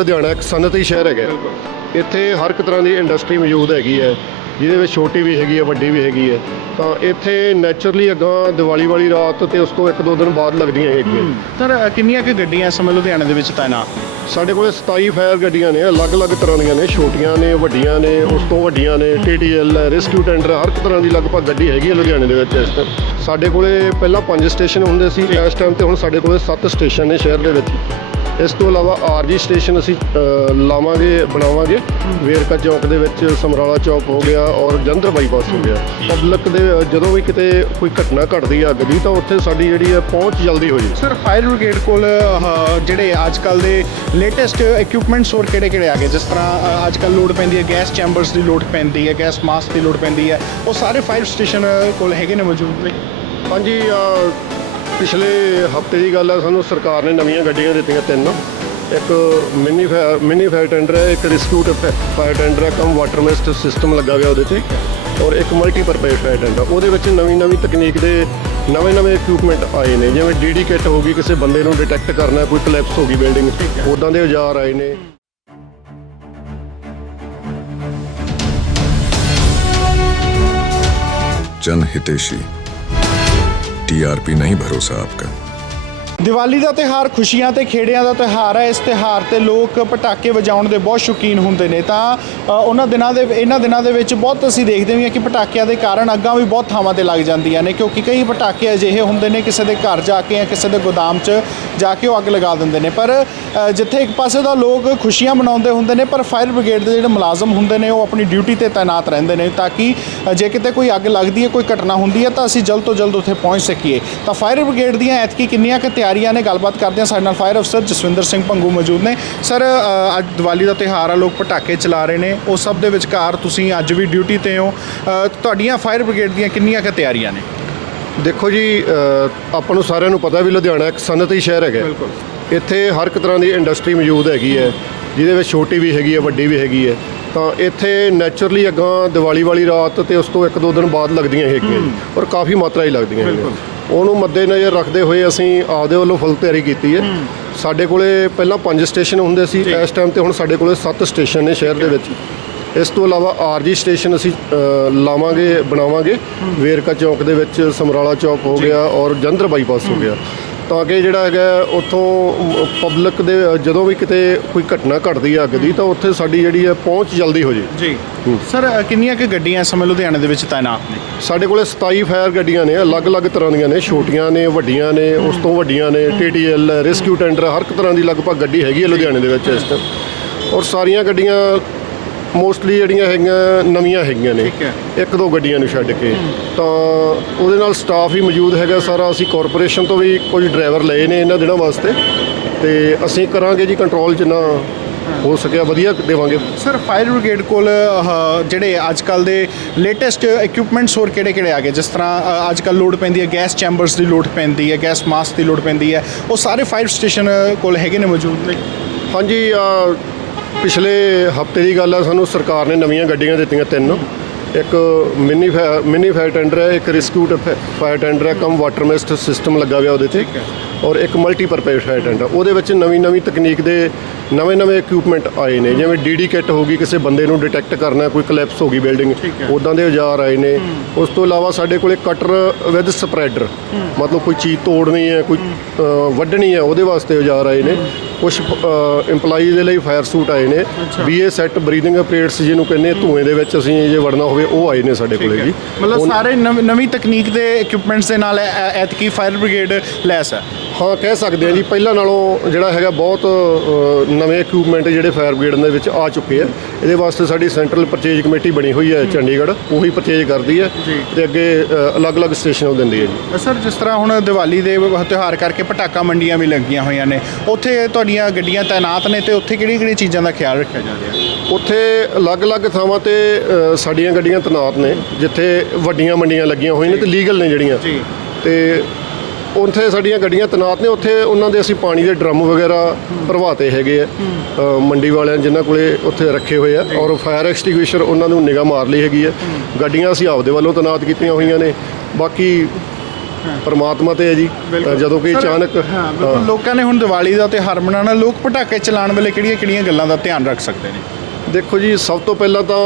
ਲੁਧਿਆਣਾ ਇੱਕ ਸਨਅਤੀ ਸ਼ਹਿਰ ਹੈਗਾ। ਇੱਥੇ ਹਰ ਇੱਕ ਤਰ੍ਹਾਂ ਦੀ ਇੰਡਸਟਰੀ ਮੌਜੂਦ ਹੈਗੀ ਹੈ ਜਿਹਦੇ ਵਿੱਚ ਛੋਟੀ ਵੀ ਹੈਗੀ ਹੈ ਵੱਡੀ ਵੀ ਹੈਗੀ ਹੈ। ਤਾਂ ਇੱਥੇ ਨੇਚਰਲੀ ਅੱਗਾਂ ਦੀਵਾਲੀ ਵਾਲੀ ਰਾਤ ਤੇ ਉਸ ਤੋਂ ਇੱਕ ਦੋ ਦਿਨ ਬਾਅਦ ਲੱਗਦੀਆਂ ਹੈਗੀਆਂ। ਸਰ ਕਿੰਨੀਆਂ ਕੁ ਗੱਡੀਆਂ ਇਸ ਸਮੇਂ ਲੁਧਿਆਣੇ ਦੇ ਵਿੱਚ ਤਾਇਨਾਤ? ਸਾਡੇ ਕੋਲੇ 27 ਫਾਇਰ ਗੱਡੀਆਂ ਨੇ ਅਲੱਗ-ਅਲੱਗ ਤਰ੍ਹਾਂ ਦੀਆਂ ਨੇ ਛੋਟੀਆਂ ਨੇ ਵੱਡੀਆਂ ਨੇ ਉਸ ਤੋਂ ਵੱਡੀਆਂ ਨੇ ਟੀਟੀਐਲ ਰੈਸਕਿਊ ਟੈਂਡਰ ਹਰ ਇੱਕ ਤਰ੍ਹਾਂ ਦੀ ਲਗਭਗ ਗੱਡੀ ਹੈਗੀ ਹੈ ਲੁਧਿਆਣੇ ਦੇ ਵਿੱਚ ਇਸ ਟਾਈਮ ਸਾਡੇ ਕੋਲੇ ਪਹਿਲਾਂ 5 ਸਟੇਸ਼ਨ ਹੁੰਦੇ ਸੀ ਇਸ ਟਾਈਮ ਤੇ ਹੁਣ ਸਾਡੇ ਕੋਲੇ 7 ਸਟੇਸ਼ਨ ਨੇ ਸ਼ਹਿਰ ਦੇ ਵਿੱਚ। ਇਸ ਤੋਂ ਇਲਾਵਾ ਆਰਜੀ ਸਟੇਸ਼ਨ ਅਸੀਂ ਲਾਵਾਂਗੇ ਬਣਾਵਾਂਗੇ। ਵੇਰਕਾ ਚੌਕ ਦੇ ਵਿੱਚ ਸਮਰਾਲਾ ਚੌਕ ਹੋ ਗਿਆ ਔਰ ਜਲੰਧਰ ਬਾਈਪਾਸ ਹੋ ਗਿਆ। ਪਬਲਿਕ ਦੇ ਜਦੋਂ ਵੀ ਕਿਤੇ ਕੋਈ ਘਟਨਾ ਘਟਦੀ ਹੈ ਅੱਗ ਦੀ ਤਾਂ ਉੱਥੇ ਸਾਡੀ ਜਿਹੜੀ ਹੈ ਪਹੁੰਚ ਜਲਦੀ ਹੋ ਜੀ ਸਰ ਫਾਇਰ ਬ੍ਰਿਗੇਡ ਕੋਲ ਜਿਹੜੇ ਅੱਜ ਕੱਲ ਦੇ ਲੇਟੈਸਟ ਇਕਵਿਪਮੈਂਟਸ ਹੋਰ ਕਿਹੜੇ ਕਿਹੜੇ ਆ ਗਏ? ਜਿਸ ਤਰ੍ਹਾਂ ਅੱਜ ਕੱਲ ਲੋਡ ਪੈਂਦੀ ਹੈ ਗੈਸ ਚੈਂਬਰਸ ਦੀ ਲੋਡ ਪੈਂਦੀ ਹੈ ਗੈਸ ਮਾਸਕ ਦੀ ਲੋਡ ਪੈਂਦੀ ਹੈ। ਉਹ ਸਾਰੇ ਫਾਇਰ ਸਟੇਸ਼ਨ ਕੋਲ ਹੈਗੇ ਨੇ ਮੌਜੂਦ ਨੇ? ਹਾਂਜੀ ਪਿਛਲੇ ਹਫ਼ਤੇ ਦੀ ਗੱਲ ਹੈ, ਸਾਨੂੰ ਸਰਕਾਰ ਨੇ ਨਵੀਆਂ ਗੱਡੀਆਂ ਦਿੱਤੀਆਂ ਤਿੰਨ। ਇੱਕ ਮਿਨੀ ਮਿਨੀ ਫਾਇਰ ਟੈਂਡਰ ਹੈ, ਇੱਕ ਰਿਸਕਿਊਟ ਫਾਇਰ ਟੈਂਡਰ ਹੈ ਕਮ ਵਾਟਰ ਮਿਸਟ ਸਿਸਟਮ ਲੱਗਾ ਹੋਇਆ ਉਹਦੇ ਤੇ, ਔਰ ਇੱਕ ਮਲਟੀਪਰਪਸ ਫਾਇਰ ਟੈਂਡਰ। ਉਹਦੇ ਵਿੱਚ ਨਵੀਂ ਨਵੀਂ ਤਕਨੀਕ ਦੇ ਨਵੇਂ ਨਵੇਂ ਇਕਵਿਪਮੈਂਟ ਆਏ ਨੇ, ਜਿਵੇਂ ਡੀਡੀ ਕਿੱਟ ਹੋ ਗਈ, ਕਿਸੇ ਬੰਦੇ ਨੂੰ ਡਿਟੈਕਟ ਕਰਨਾ, ਕੋਈ ਕਲੈਪਸ ਹੋ ਗਈ ਬਿਲਡਿੰਗ ਉਦਾਂ ਦੇ ਔਜ਼ਾਰ ਆਏ ਨੇ। ਜਨ ਹਿਤੇਸ਼ੀ। टीआरपी नहीं भरोसा आपका ਦੀਵਾਲੀ ਦਾ ਤਿਹਾਰ ਖੁਸ਼ੀਆਂ ਤੇ ਖੇੜਿਆਂ ਦਾ ਤਿਹਾਰ ਹੈ। ਇਸ ਤਿਹਾਰ ਤੇ ਲੋਕ ਪਟਾਕੇ ਵਜਾਉਣ ਦੇ ਬਹੁਤ ਸ਼ੌਕੀਨ ਹੁੰਦੇ ਨੇ। ਤਾਂ ਉਹਨਾਂ ਦਿਨਾਂ ਦੇ, ਇਹਨਾਂ ਦਿਨਾਂ ਦੇ ਵਿੱਚ ਬਹੁਤ ਅਸੀਂ ਦੇਖਦੇ ਵੀ ਹਾਂ ਕਿ ਪਟਾਕਿਆਂ ਦੇ ਕਾਰਨ ਅੱਗਾਂ ਵੀ ਬਹੁਤ ਥਾਵਾਂ ਤੇ ਲੱਗ ਜਾਂਦੀਆਂ ਨੇ, ਕਿਉਂਕਿ ਕਈ ਪਟਾਕੇ ਅਜਿਹੇ ਹੁੰਦੇ ਨੇ ਕਿਸੇ ਦੇ ਘਰ ਜਾ ਕੇ ਜਾਂ ਕਿਸੇ ਦੇ ਗੋਦਾਮ 'ਚ ਜਾ ਕੇ ਉਹ ਅੱਗ ਲਗਾ ਦਿੰਦੇ ਨੇ। ਪਰ ਜਿੱਥੇ ਇੱਕ ਪਾਸੇ ਦਾ ਲੋਕ ਖੁਸ਼ੀਆਂ ਮਨਾਉਂਦੇ ਹੁੰਦੇ ਨੇ, ਪਰ ਫਾਇਰ ਬ੍ਰਿਗੇਡ ਦੇ ਜਿਹੜੇ ਮੁਲਾਜ਼ਮ ਹੁੰਦੇ ਨੇ, ਉਹ ਆਪਣੀ ਡਿਊਟੀ ਤੇ ਤਾਇਨਾਤ ਰਹਿੰਦੇ ਨੇ ਤਾਂ ਕਿ ਜੇ ਕਿਤੇ ਕੋਈ ਅੱਗ ਲੱਗਦੀ ਹੈ, ਕੋਈ ਘਟਨਾ ਹੁੰਦੀ ਹੈ ਤਾਂ ਅਸੀਂ ਜਲਦ ਤੋਂ ਜਲਦ ਉੱਥੇ ਪਹੁੰਚ ਸਕੀਏ। ਤਾਂ ਫਾਇਰ ਬ੍ਰਿਗੇਡ ਦੀਆਂ ਐਤਕੀ ਕਿੰਨੀਆਂ ਕੁ ਤਿਆਰੀਆਂ ਨੇ ਗੱਲਬਾਤ ਕਰਦੇ ਹਾਂ ਸਾਡੇ ਨਾਲ ਫਾਇਰ ਅਫਸਰ ਜਸਵਿੰਦਰ ਸਿੰਘ ਭੰਗੂ ਮੌਜੂਦ ਨੇ। ਸਰ ਅ, ਅੱਜ ਦੀਵਾਲੀ ਦਾ ਤਿਉਹਾਰ ਆ ਲੋਕ ਪਟਾਕੇ ਚਲਾ ਰਹੇ ਨੇ। ਉਹ ਸਭ ਦੇ ਵਿਚਕਾਰ ਤੁਸੀਂ ਅੱਜ ਵੀ ਡਿਊਟੀ ਤੇ ਹੋ। ਅ, ਤੁਹਾਡੀਆਂ ਫਾਇਰ ਬ੍ਰਿਗੇਡ ਦੀਆਂ ਕਿੰਨੀਆਂ ਕੁ ਤਿਆਰੀਆਂ ਨੇ? ਦੇਖੋ ਜੀ ਅ, ਆਪਾਂ ਨੂੰ ਸਾਰਿਆਂ ਨੂੰ ਪਤਾ ਵੀ ਲੁਧਿਆਣਾ ਇੱਕ ਸਨਅਤੀ ਸ਼ਹਿਰ ਹੈਗਾ। ਇੱਥੇ ਹਰ ਇੱਕ ਤਰ੍ਹਾਂ ਦੀ ਇੰਡਸਟਰੀ ਮੌਜੂਦ ਹੈਗੀ ਹੈ ਜਿਹਦੇ ਵਿੱਚ ਛੋਟੀ ਵੀ ਹੈਗੀ ਹੈ ਵੱਡੀ ਵੀ ਹੈਗੀ ਹੈ। ਤਾਂ ਇੱਥੇ ਨੇਚਰਲੀ ਅੱਗਾਂ ਦੀਵਾਲੀ ਵਾਲੀ ਰਾਤ ਤੇ ਉਸ ਤੋਂ ਇੱਕ ਦੋ ਦਿਨ ਬਾਅਦ ਲੱਗਦੀਆਂ ਹੈਗੀਆਂ। ਔਰ ਕਾਫੀ ਮਾਤਰਾ ਹੀ ਲੱਗਦੀਆਂ ਹੈਗੀਆਂ। ਉਹਨੂੰ ਮੱਦੇਨਜ਼ਰ ਰੱਖਦੇ ਹੋਏ ਅਸੀਂ ਆਪਦੇ ਵੱਲੋਂ ਫੁੱਲ ਤਿਆਰੀ ਕੀਤੀ ਹੈ। ਸਾਡੇ ਕੋਲੇ ਪਹਿਲਾਂ 5 ਸਟੇਸ਼ਨ ਹੁੰਦੇ ਸੀ ਇਸ ਟਾਈਮ ਤੇ ਹੁਣ ਸਾਡੇ ਕੋਲੇ 7 ਸਟੇਸ਼ਨ ਨੇ ਸ਼ਹਿਰ ਦੇ ਵਿੱਚ। ਇਸ ਤੋਂ ਇਲਾਵਾ ਆਰਜੀ ਸਟੇਸ਼ਨ ਅਸੀਂ ਲਾਵਾਂਗੇ ਬਣਾਵਾਂਗੇ। ਵੇਰਕਾ ਚੌਕ ਦੇ ਵਿੱਚ ਸਮਰਾਲਾ ਚੌਕ ਹੋ ਗਿਆ ਔਰ ਜਲੰਧਰ ਬਾਈਪਾਸ ਹੋ। ਗਿਆ। ਤਾਂ ਕਿ ਜਿਹੜਾ ਹੈਗਾ ਉੱਥੋਂ ਪਬਲਿਕ ਦੇ ਜਦੋਂ ਵੀ ਕਿਤੇ ਕੋਈ ਘਟਨਾ ਘਟਦੀ ਹੈ ਅੱਗ ਦੀ ਤਾਂ ਉੱਥੇ ਸਾਡੀ ਜਿਹੜੀ ਹੈ ਪਹੁੰਚ ਜਲਦੀ ਹੋ ਜੇ। ਜੀ। ਸਰ ਕਿੰਨੀਆਂ ਕੁ ਗੱਡੀਆਂ ਇਸ ਸਮੇਂ ਲੁਧਿਆਣੇ ਦੇ ਵਿੱਚ ਤਾਇਨਾਤ ਨੇ? ਸਾਡੇ ਕੋਲੇ 27 ਫਾਇਰ ਗੱਡੀਆਂ ਨੇ ਅਲੱਗ-ਅਲੱਗ ਤਰ੍ਹਾਂ ਦੀਆਂ ਨੇ ਛੋਟੀਆਂ ਨੇ ਵੱਡੀਆਂ ਨੇ ਉਸ ਤੋਂ ਵੱਡੀਆਂ ਨੇ ਟੀਟੀਐਲ ਰੈਸਕਿਊ ਟੈਂਡਰ ਹਰ ਇੱਕ ਤਰ੍ਹਾਂ ਦੀ ਲਗਭਗ ਗੱਡੀ ਹੈਗੀ ਹੈ ਲੁਧਿਆਣੇ ਦੇ ਵਿੱਚ ਇਸ ਟਾਈਮ ਔਰ ਸਾਰੀਆਂ ਗੱਡੀਆਂ ਮੋਸਟਲੀ ਜਿਹੜੀਆਂ ਹੈਗੀਆਂ ਨਵੀਆਂ ਹੈਗੀਆਂ ਨੇ। ਠੀਕ ਹੈ। ਇੱਕ ਦੋ ਗੱਡੀਆਂ ਨੂੰ ਛੱਡ ਕੇ। ਤਾਂ ਉਹਦੇ ਨਾਲ ਸਟਾਫ ਵੀ ਮੌਜੂਦ ਹੈਗਾ ਸਾਰਾ। ਅਸੀਂ ਕਾਰਪੋਰੇਸ਼ਨ ਤੋਂ ਵੀ ਕੁਝ ਡਰਾਈਵਰ ਲਏ ਨੇ ਇਹਨਾਂ ਦਿਨਾਂ ਵਾਸਤੇ। ਤੇ ਅਸੀਂ ਕਰਾਂਗੇ ਜੀ ਕੰਟਰੋਲ ਜਿੰਨਾ ਹੋ ਸਕਿਆ ਵਧੀਆ ਦੇਵਾਂਗੇ। ਸਰ ਫਾਇਰ ਬ੍ਰਿਗੇਡ ਕੋਲ ਜਿਹੜੇ ਅੱਜ ਕੱਲ ਦੇ ਲੇਟੈਸਟ ਇਕਵਿਪਮੈਂਟਸ ਹੋਰ ਕਿਹੜੇ ਕਿਹੜੇ ਆ ਗਏ? ਜਿਸ ਤਰ੍ਹਾਂ ਅ, ਅੱਜ ਕੱਲ ਲੋਡ ਪੈਂਦੀ ਹੈ ਗੈਸ ਚੈਂਬਰਸ ਦੀ ਲੋਡ ਪੈਂਦੀ ਹੈ ਗੈਸ ਮਾਸਕ ਦੀ ਲੋਡ ਪੈਂਦੀ ਹੈ। ਉਹ ਸਾਰੇ ਫਾਇਰ ਸਟੇਸ਼ਨ ਕੋਲ ਹੈਗੇ ਨੇ ਮੌਜੂਦ ਨੇ? ਹਾਂਜੀ ਪਿਛਲੇ ਹਫ਼ਤੇ ਦੀ ਗੱਲ ਹੈ ਸਾਨੂੰ ਸਰਕਾਰ ਨੇ ਨਵੀਆਂ ਗੱਡੀਆਂ ਦਿੱਤੀਆਂ ਤਿੰਨ। ਇੱਕ ਮਿਨੀ ਮਿਨੀ ਫਾਇਰ ਟੈਂਡਰ ਹੈ ਇੱਕ ਰਿਸਕਿਊ ਫਾਇਰ ਟੈਂਡਰ ਹੈ ਕਮ ਵਾਟਰ ਮਿਸਟ ਸਿਸਟਮ ਲੱਗਾ ਹੋਇਆ ਉਹਦੇ ਤੇ। ਔਰ ਇੱਕ ਮਲਟੀਪਰਪਜ਼ ਫਾਇਰ ਟੈਂਡਰ ਉਹਦੇ ਵਿੱਚ ਨਵੀਂ ਨਵੀਂ ਤਕਨੀਕ ਦੇ ਨਵੇਂ ਨਵੇਂ ਇਕਵਿਪਮੈਂਟ ਆਏ ਨੇ ਜਿਵੇਂ ਡੀਡੀ ਕਿੱਟ ਹੋ ਗਈ ਕਿਸੇ ਬੰਦੇ ਨੂੰ ਡਿਟੈਕਟ ਕਰਨਾ ਕੋਈ ਕਲੈਪਸ ਹੋ ਗਈ ਬਿਲਡਿੰਗ ਉਦਾਂ ਦੇ ਔਜ਼ਾਰ ਆਏ ਨੇ। ਉਸ ਤੋਂ ਇਲਾਵਾ ਸਾਡੇ ਕੋਲੇ ਕਟਰ ਵਿਦ ਸਪਰੈਡਰ ਮਤਲਬ ਕੋਈ ਚੀਜ਼ ਤੋੜਨੀ ਹੈ ਕੋਈ ਵੱਢਣੀ ਹੈ ਉਹਦੇ ਵਾਸਤੇ ਔਜ਼ਾਰ ਆਏ ਨੇ। ਕੁਝ EMPLOYEE ਦੇ ਲਈ ਫਾਇਰ ਸੂਟ ਆਏ ਨੇ। ਬੀਏ ਸੈੱਟ ਬਰੀਥਿੰਗ ਅਪਰੇਟਸ ਜਿਹਨੂੰ ਕਹਿੰਦੇ ਧੂਏ ਦੇ ਵਿੱਚ ਅਸੀਂ ਜੇ ਵੜਨਾ ਹੋਵੇ ਉਹ ਆਏ ਨੇ ਸਾਡੇ ਕੋਲੇ ਜੀ। ਮਤਲਬ ਸਾਰੇ ਨਵ- ਤਕਨੀਕ ਦੇ ਇਕਵਿਪਮੈਂਟਸ ਦੇ ਨਾਲ ਐਤਕੀ ਫਾਇਰ ਬ੍ਰਿਗੇਡ ਲੈਸ ਹੈ। ਹਾਂ ਕਹਿ ਸਕਦੇ ਆ ਜੀ ਪਹਿਲਾਂ ਨਾਲੋਂ ਜਿਹੜਾ ਹੈਗਾ ਬਹੁਤ ਨਵੇਂ ਇਕਵਿਪਮੈਂਟ ਜਿਹੜੇ ਫਾਇਰ ਬ੍ਰਿਗੇਡ ਦੇ ਵਿੱਚ ਆ ਚੁੱਕੇ ਆ। ਇਹਦੇ ਵਾਸਤੇ ਸਾਡੀ ਸੈਂਟਰਲ ਪਰਚੇਜ ਕਮੇਟੀ ਬਣੀ ਹੋਈ ਹੈ ਚੰਡੀਗੜ੍ਹ ਉਹੀ ਪਰਚੇਜ ਕਰਦੀ ਹੈ ਤੇ ਅੱਗੇ ਅਲੱਗ-ਅਲੱਗ ਸਟੇਸ਼ਨ ਉਹ ਦਿੰਦੀ ਹੈ ਜੀ। ਸਰ ਜਿਸ ਤਰ੍ਹਾਂ ਹੁਣ ਦੀਵਾਲੀ ਦੇ ਤਿਉਹਾਰ ਕਰਕੇ ਪਟਾਕਾ ਮੰਡੀਆਂ ਵੀ ਲੱਗੀਆਂ ਹੋਈਆਂ ਨੇ ਉੱਥੇ ਤੁਹਾਡੀਆਂ ਗੱਡੀਆਂ ਤਾਇਨਾਤ ਨੇ ਤੇ ਉੱਥੇ ਕਿਹੜੀਆਂ ਕਿਹੜੀਆਂ ਚੀਜ਼ਾਂ ਦਾ ਖਿਆਲ ਰੱਖਿਆ ਜਾ ਰਿਹਾ? ਉੱਥੇ ਅਲੱਗ-ਅਲੱਗ ਥਾਵਾਂ ਤੇ ਸਾਡੀਆਂ ਗੱਡੀਆਂ ਤੈਨਾਤ ਨੇ ਜਿੱਥੇ ਵੱਡੀਆਂ ਮੰਡੀਆਂ ਲੱਗੀਆਂ ਹੋਈਆਂ ਨੇ ਤੇ ਲੀਗਲ ਨੇ ਜਿਹੜੀਆਂ। ਜੀ। ਤੇ ਉੱਥੇ ਸਾਡੀਆਂ ਗੱਡੀਆਂ ਤੈਨਾਤ ਨੇ ਉੱਥੇ ਉਹਨਾਂ ਦੇ ਅਸੀਂ ਪਾਣੀ ਦੇ ਡਰਮ ਵਗੈਰਾ ਭਰਵਾਤੇ ਹੈਗੇ ਆ। ਮੰਡੀ ਵਾਲਿਆਂ ਜਿਨ੍ਹਾਂ ਕੋਲੇ ਉੱਥੇ ਰੱਖੇ ਹੋਏ ਆ ਔਰ ਫਾਇਰ ਐਕਸਟੀਗਿਊਸ਼ਰ ਉਹਨਾਂ ਨੂੰ ਨਿਗਾਹ ਮਾਰ ਲਈ ਹੈਗੀ ਆ। ਗੱਡੀਆਂ ਅਸੀਂ ਆਪਦੇ ਵੱਲੋਂ ਤੈਨਾਤ ਕੀਤੀਆਂ ਹੋਈਆਂ ਨੇ। ਬਾਕੀ ਪਰਮਾਤਮਾ ਤੇ ਹੈ ਜੀ। ਜਦੋਂ ਕਿ ਅਚਾਨਕ ਹਾਂ ਬਿਲਕੁਲ ਲੋਕਾਂ ਨੇ ਹੁਣ ਦੀਵਾਲੀ ਦਾ ਤਿਉਹਾਰ ਮਨਾਉਣਾ ਲੋਕ ਪਟਾਕੇ ਚਲਾਉਣ ਵੇਲੇ ਕਿਹੜੀਆਂ-ਕਿਹੜੀਆਂ ਗੱਲਾਂ ਦਾ ਧਿਆਨ ਰੱਖ ਸਕਦੇ ਨੇ? ਦੇਖੋ ਜੀ ਸਭ ਤੋਂ ਪਹਿਲਾਂ ਤਾਂ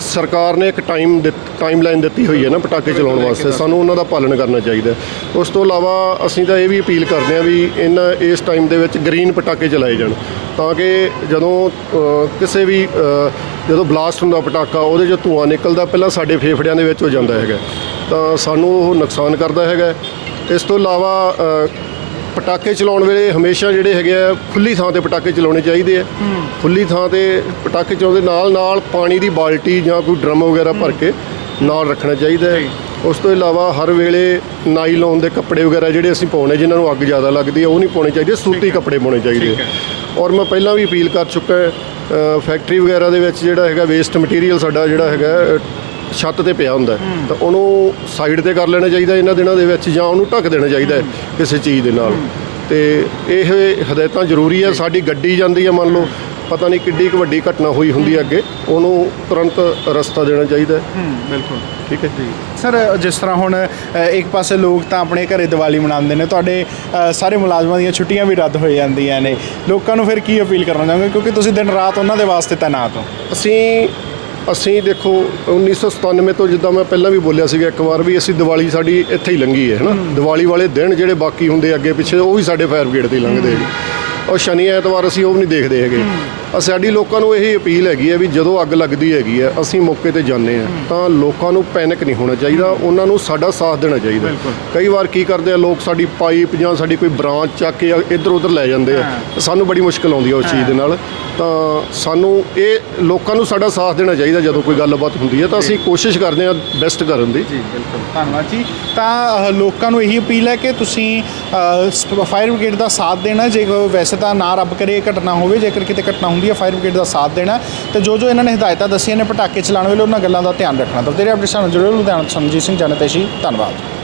ਸਰਕਾਰ ਨੇ ਇੱਕ ਟਾਈਮ ਟਾਈਮ ਲਾਈਨ ਦਿੱਤੀ ਹੋਈ ਹੈ ਨਾ ਪਟਾਕੇ ਚਲਾਉਣ ਵਾਸਤੇ। ਸਾਨੂੰ ਉਹਨਾਂ ਦਾ ਪਾਲਣ ਕਰਨਾ ਚਾਹੀਦਾ। ਉਸ ਤੋਂ ਇਲਾਵਾ ਅਸੀਂ ਤਾਂ ਇਹ ਵੀ ਅਪੀਲ ਕਰਦੇ ਹਾਂ ਵੀ ਇਹਨਾਂ ਇਸ ਟਾਈਮ ਦੇ ਵਿੱਚ ਗ੍ਰੀਨ ਪਟਾਕੇ ਚਲਾਏ ਜਾਣ ਤਾਂ ਕਿ ਜਦੋਂ ਕਿਸੇ ਵੀ ਜਦੋਂ ਬਲਾਸਟ ਹੁੰਦਾ ਪਟਾਕਾ ਉਹਦੇ 'ਚ ਧੂਆਂ ਨਿਕਲਦਾ ਪਹਿਲਾਂ ਸਾਡੇ ਫੇਫੜਿਆਂ ਦੇ ਵਿੱਚ ਹੋ ਜਾਂਦਾ ਹੈਗਾ। ਤਾਂ ਸਾਨੂੰ ਉਹ ਨੁਕਸਾਨ ਕਰਦਾ ਹੈਗਾ। ਇਸ ਤੋਂ ਇਲਾਵਾ ਪਟਾਕੇ ਚਲਾਉਣ ਵੇਲੇ ਹਮੇਸ਼ਾ ਜਿਹੜੇ ਹੈਗੇ ਆ ਖੁੱਲੀ ਥਾਂ ਤੇ ਪਟਾਕੇ ਚਲਾਉਣੇ ਚਾਹੀਦੇ ਆ। ਖੁੱਲੀ ਥਾਂ ਤੇ ਪਟਾਕੇ ਚਲਾਉਂਦੇ ਨਾਲ ਨਾਲ ਪਾਣੀ ਦੀ ਬਾਲਟੀ ਜਾਂ ਕੋਈ ਡਰਮ ਵਗੈਰਾ ਭਰ ਕੇ ਨਾਲ ਰੱਖਣਾ ਚਾਹੀਦਾ ਹੈ। ਉਸ ਤੋਂ ਇਲਾਵਾ ਹਰ ਵੇਲੇ ਨਾਈਲੋਨ ਦੇ ਕੱਪੜੇ ਵਗੈਰਾ ਜਿਹੜੇ ਅਸੀਂ ਪਾਉਣੇ ਜਿਨ੍ਹਾਂ ਨੂੰ ਅੱਗ ਜ਼ਿਆਦਾ ਲੱਗਦੀ ਹੈ ਉਹ ਨਹੀਂ ਪਾਉਣੇ ਚਾਹੀਦੇ ਸੂਤੀ ਕੱਪੜੇ ਪਾਉਣੇ ਚਾਹੀਦੇ। ਔਰ ਮੈਂ ਪਹਿਲਾਂ ਵੀ ਅਪੀਲ ਕਰ ਚੁੱਕਾ ਫੈਕਟਰੀ ਵਗੈਰਾ ਦੇ ਵਿੱਚ ਜਿਹੜਾ ਹੈਗਾ ਵੇਸਟ ਮਟੀਰੀਅਲ ਸਾਡਾ ਜਿਹੜਾ ਹੈਗਾ ਛੱਤ ਤੇ ਪਿਆ ਹੁੰਦਾ ਹੈ। ਤਾਂ ਉਹਨੂੰ ਸਾਈਡ ਤੇ ਕਰ ਲੈਣਾ ਚਾਹੀਦਾ ਇਹਨਾਂ ਦਿਨਾਂ ਦੇ ਵਿੱਚ ਜਾਂ ਉਹਨੂੰ ਢੱਕ ਦੇਣਾ ਚਾਹੀਦਾ ਹੈ ਕਿਸੇ ਚੀਜ਼ ਦੇ ਨਾਲ। ਤੇ ਇਹ ਹਦਾਇਤਾਂ ਜ਼ਰੂਰੀ ਹੈ ਸਾਡੀ ਗੱਡੀ ਜਾਂਦੀ ਹੈ ਮੰਨ ਲਓ ਪਤਾ ਨਹੀਂ ਕਿੱਡੀ ਕੁ ਵੱਡੀ ਘਟਨਾ ਹੋਈ ਹੁੰਦੀ ਹੈ ਅੱਗੇ ਉਹਨੂੰ ਤੁਰੰਤ ਰਸਤਾ ਦੇਣਾ ਚਾਹੀਦਾ ਹੈ। ਬਿਲਕੁਲ। ਠੀਕ ਹੈ ਜੀ। ਸਰ ਜਿਸ ਤਰ੍ਹਾਂ ਹੁਣ ਅ, ਇੱਕ ਪਾਸੇ ਲੋਕ ਤਾਂ ਆਪਣੇ ਘਰੇ ਦੀਵਾਲੀ ਮਨਾਉਂਦੇ ਨੇ ਤੁਹਾਡੇ ਅ, ਸਾਰੇ ਮੁਲਾਜ਼ਮਾਂ ਦੀਆਂ ਛੁੱਟੀਆਂ ਵੀ ਰੱਦ ਹੋ ਜਾਂਦੀਆਂ ਨੇ। ਲੋਕਾਂ ਨੂੰ ਫਿਰ ਕੀ ਅਪੀਲ ਕਰਨਾ ਚਾਹੋਗੇ? ਕਿਉਂਕਿ ਤੁਸੀਂ ਦਿਨ ਰਾਤ ਉਹਨਾਂ ਦੇ ਵਾਸਤੇ ਤਾਇਨਾਤ ਹੋ। ਅਸੀਂ ਅਸੀਂ ਦੇਖੋ 1997 ਤੋਂ ਜਿੱਦਾਂ ਮੈਂ ਪਹਿਲਾਂ ਵੀ ਬੋਲਿਆ ਸੀਗਾ ਇੱਕ ਵਾਰ ਵੀ ਅਸੀਂ ਦੀਵਾਲੀ ਸਾਡੀ ਇੱਥੇ ਹੀ ਲੰਘੀ ਹੈ ਹਨਾ? ਦੀਵਾਲੀ ਵਾਲੇ ਦਿਨ ਜਿਹੜੇ ਬਾਕੀ ਹੁੰਦੇ ਅੱਗੇ ਪਿੱਛੇ ਉਹ ਵੀ ਸਾਡੇ ਫਾਇਰ ਬ੍ਰਿਗੇਡ ਤੇ ਹੀ ਲੰਘਦੇ ਹੈਗੇ। ਔਰ ਸ਼ਨੀ ਐਤਵਾਰ ਅਸੀਂ ਉਹ ਵੀ ਨਹੀਂ ਦੇਖਦੇ ਹੈਗੇ। ਸਾਡੀ ਲੋਕਾਂ ਨੂੰ ਇਹ ਅਪੀਲ ਹੈਗੀ ਹੈ ਵੀ ਜਦੋਂ ਅੱਗ ਲੱਗਦੀ ਹੈਗੀ ਹੈ ਅਸੀਂ ਮੌਕੇ ਤੇ ਜਾਂਦੇ ਆ ਤਾਂ ਲੋਕਾਂ ਨੂੰ ਪੈਨਿਕ ਨਹੀਂ ਹੋਣਾ ਚਾਹੀਦਾ ਉਹਨਾਂ ਨੂੰ ਸਾਡਾ ਸਾਥ ਦੇਣਾ ਚਾਹੀਦਾ। ਕਈ ਵਾਰ ਕੀ ਕਰਦੇ ਆ ਲੋਕ ਸਾਡੀ ਪਾਈਪ ਜਾਂ ਸਾਡੀ ਕੋਈ ਬ੍ਰਾਂਚ ਚੱਕ ਕੇ ਇੱਧਰ ਉੱਧਰ ਲੈ ਜਾਂਦੇ ਆ। ਸਾਨੂੰ ਬੜੀ ਮੁਸ਼ਕਲ ਆਉਂਦੀ ਆ ਉਸ ਚੀਜ਼ ਦੇ ਨਾਲ। ਤਾਂ ਸਾਨੂੰ ਇਹ ਲੋਕਾਂ ਨੂੰ ਸਾਡਾ ਸਾਥ ਦੇਣਾ ਚਾਹੀਦਾ ਜਦੋਂ ਕੋਈ ਗੱਲਬਾਤ ਹੁੰਦੀ ਹੈ। ਤਾਂ ਅਸੀਂ ਕੋਸ਼ਿਸ਼ ਕਰਦੇ ਹਾਂ ਬੈਸਟ ਕਰਨ ਦੀ। ਜੀ ਬਿਲਕੁਲ। ਧੰਨਵਾਦ ਜੀ। ਤਾਂ ਲੋਕਾਂ ਨੂੰ ਇਹੀ ਅਪੀਲ ਹੈ ਕਿ ਤੁਸੀਂ ਫਾਇਰ ਬ੍ਰਿਗੇਡ ਦਾ ਸਾਥ ਦੇਣਾ। ਜੇ ਵੈਸੇ ਤਾਂ ਨਾ ਰੱਬ ਕਰੇ ਘਟਨਾ ਹੋਵੇ ਜੇਕਰ ਕਿਤੇ ਘਟਨਾ ਹੁੰਦੀ ਹੈ ਫਾਇਰ ਬ੍ਰਿਗੇਡ ਦਾ ਸਾਥ ਦੇਣਾ ਤੇ ਜੋ ਜੋ ਇਹਨਾਂ ਨੇ ਹਦਾਇਤਾਂ ਦੱਸੀਆਂ ਨੇ, ਪਟਾਕੇ ਚਲਾਉਣ ਵੇਲੇ ਉਹਨਾਂ ਗੱਲਾਂ ਦਾ ਧਿਆਨ ਰੱਖਣਾ ਤਾਂ ਤੇਰੇ ਅਪਡੇਟ ਸਾਨੂੰ ਜਰੂਰ ਲੁਧਿਆਣਾ ਤੋਂ ਸੰਜੀਤ ਸਿੰਘ, ਜਨਤੇਸ਼ੀ, ਧੰਨਵਾਦ।